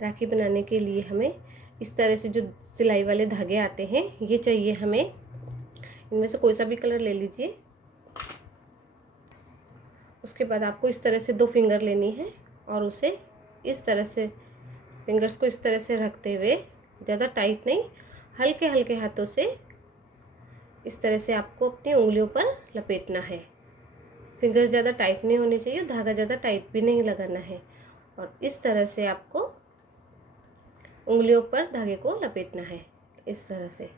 राखी बनाने के लिए हमें इस तरह से जो सिलाई वाले धागे आते हैं ये चाहिए हमें। इनमें से कोई सा भी कलर ले लीजिए। उसके बाद आपको इस तरह से 2 फिंगर लेनी है और उसे इस तरह से फिंगर्स को इस तरह से रखते हुए, ज़्यादा टाइट नहीं, हल्के हल्के हाथों से इस तरह से आपको अपनी उंगलियों पर लपेटना है। फिंगर ज़्यादा टाइट नहीं होने चाहिए, धागा ज़्यादा टाइट भी नहीं लगाना है। और इस तरह से आपको उंगलियों पर धागे को लपेटना है, इस तरह से।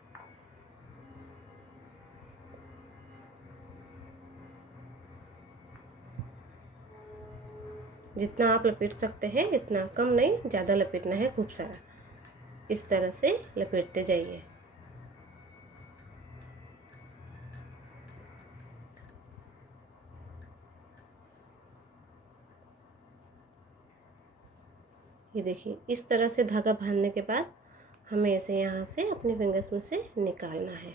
जितना आप लपेट सकते हैं, इतना, कम नहीं, ज़्यादा लपेटना है, खूब सारा। इस तरह से लपेटते जाइए। ये देखिए, इस तरह से धागा बांधने के बाद हमें इसे यहाँ से अपने फिंगर्स में से निकालना है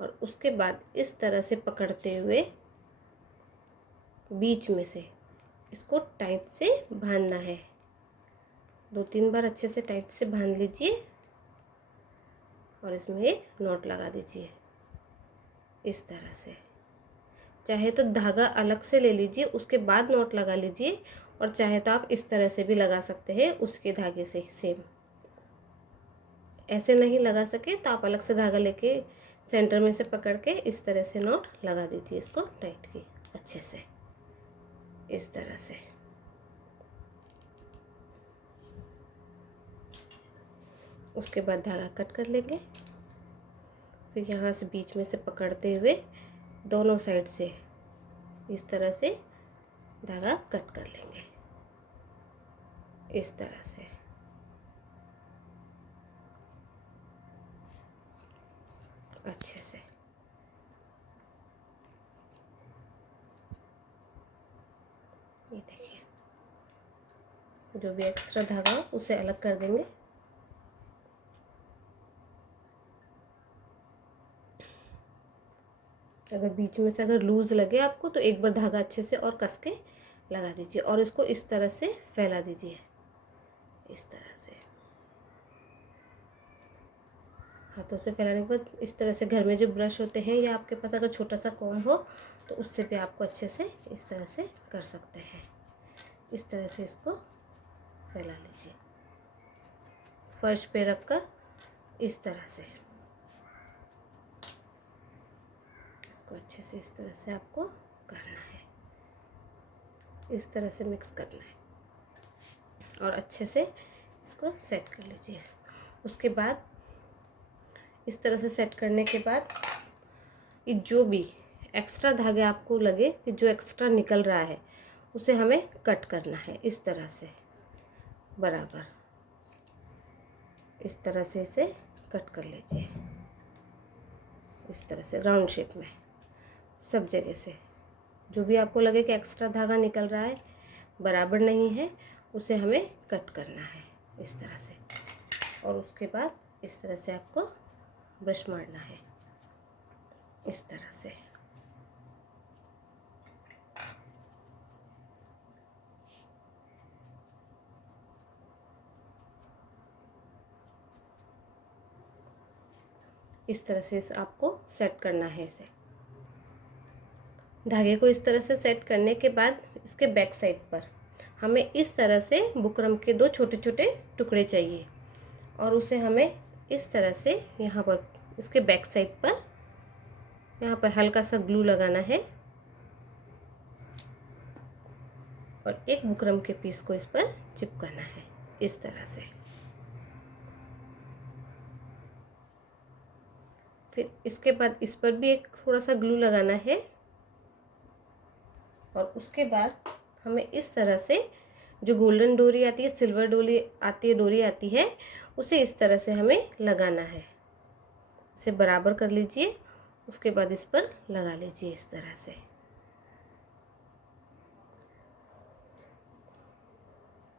और उसके बाद इस तरह से पकड़ते हुए बीच में से इसको टाइट से बांधना है। 2-3 बार अच्छे से टाइट से बांध लीजिए और इसमें एक नॉट लगा दीजिए, इस तरह से। चाहे तो धागा अलग से ले लीजिए, उसके बाद नॉट लगा लीजिए, और चाहे तो आप इस तरह से भी लगा सकते हैं, उसके धागे से सेम। ऐसे नहीं लगा सके तो आप अलग से धागा लेके सेंटर में से पकड़ के इस तरह से नॉट लगा दीजिए, इसको टाइट की अच्छे से, इस तरह से। उसके बाद धागा कट कर लेंगे। फिर यहाँ से बीच में से पकड़ते हुए दोनों साइड से इस तरह से धागा कट कर लेंगे, इस तरह से। अच्छे से ये देखिए, जो भी एक्स्ट्रा धागा हो उसे अलग कर देंगे। अगर बीच में से अगर लूज़ लगे आपको तो एक बार धागा अच्छे से और कस के लगा दीजिए और इसको इस तरह से फैला दीजिए, इस तरह से। हाथों से फैलाने के बाद इस तरह से घर में जो ब्रश होते हैं या आपके पास अगर छोटा सा कॉम्ब हो तो उससे भी आपको अच्छे से इस तरह से कर सकते हैं। इस तरह से इसको फैला लीजिए, फर्श पे रखकर इस तरह से इसको अच्छे से इस तरह से आपको करना है, इस तरह से मिक्स करना है और अच्छे से इसको सेट कर लीजिए। उसके बाद इस तरह से सेट करने के बाद ये जो भी एक्स्ट्रा धागे आपको लगे कि जो एक्स्ट्रा निकल रहा है उसे हमें कट करना है, इस तरह से बराबर, इस तरह से इसे कट कर लीजिए, इस तरह से राउंड शेप में सब जगह से। जो भी आपको लगे कि एक्स्ट्रा धागा निकल रहा है, बराबर नहीं है, उसे हमें कट करना है, इस तरह से। और उसके बाद इस तरह से आपको ब्रश मारना है, इस तरह से। इस तरह से इस आपको सेट करना है इसे। धागे को इस तरह से सेट करने के बाद इसके बैक साइड पर हमें इस तरह से बुकरम के 2 छोटे छोटे टुकड़े चाहिए और उसे हमें इस तरह से यहाँ पर इसके बैक साइड पर यहाँ पर हल्का सा ग्लू लगाना है और एक बुकरम के पीस को इस पर चिपकाना है, इस तरह से। फिर इसके बाद इस पर भी एक थोड़ा सा ग्लू लगाना है और उसके बाद हमें इस तरह से जो गोल्डन डोरी आती है, सिल्वर डोरी आती है, उसे इस तरह से हमें लगाना है। इसे बराबर कर लीजिए, उसके बाद इस पर लगा लीजिए, इस तरह से।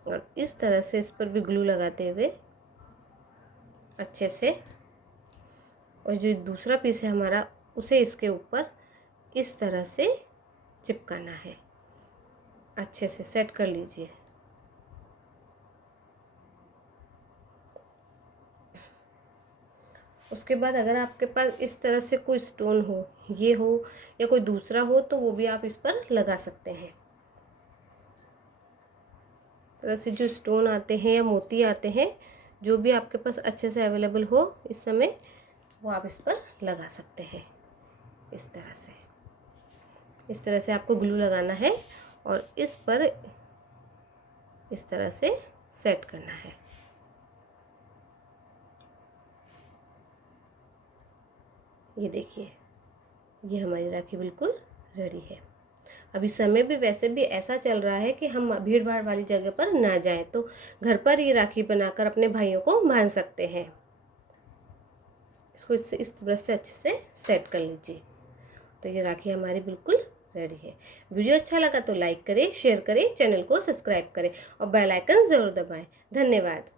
और इस तरह से इस पर भी ग्लू लगाते हुए अच्छे से, और जो दूसरा पीस है हमारा उसे इसके ऊपर इस तरह से चिपकाना है, अच्छे से सेट कर लीजिए। उसके बाद अगर आपके पास इस तरह से कोई स्टोन हो, ये हो या कोई दूसरा हो, तो वो भी आप इस पर लगा सकते हैं। तरह से जो स्टोन आते हैं या मोती आते हैं, जो भी आपके पास अच्छे से अवेलेबल हो इस समय, वो आप इस पर लगा सकते हैं। इस तरह से आपको ग्लू लगाना है और इस पर इस तरह से सेट करना है। ये देखिए, ये हमारी राखी बिल्कुल रेडी है। अभी समय भी वैसे भी ऐसा चल रहा है कि हम भीड़ भाड़ वाली जगह पर ना जाएं, तो घर पर ही राखी बनाकर अपने भाइयों को बांध सकते हैं। इसको इस ब्रश से अच्छे से सेट कर लीजिए। तो ये राखी हमारी बिल्कुल रेडी है। वीडियो अच्छा लगा तो लाइक करें, शेयर करें, चैनल को सब्सक्राइब करें और बेल आइकन ज़रूर दबाएं। धन्यवाद।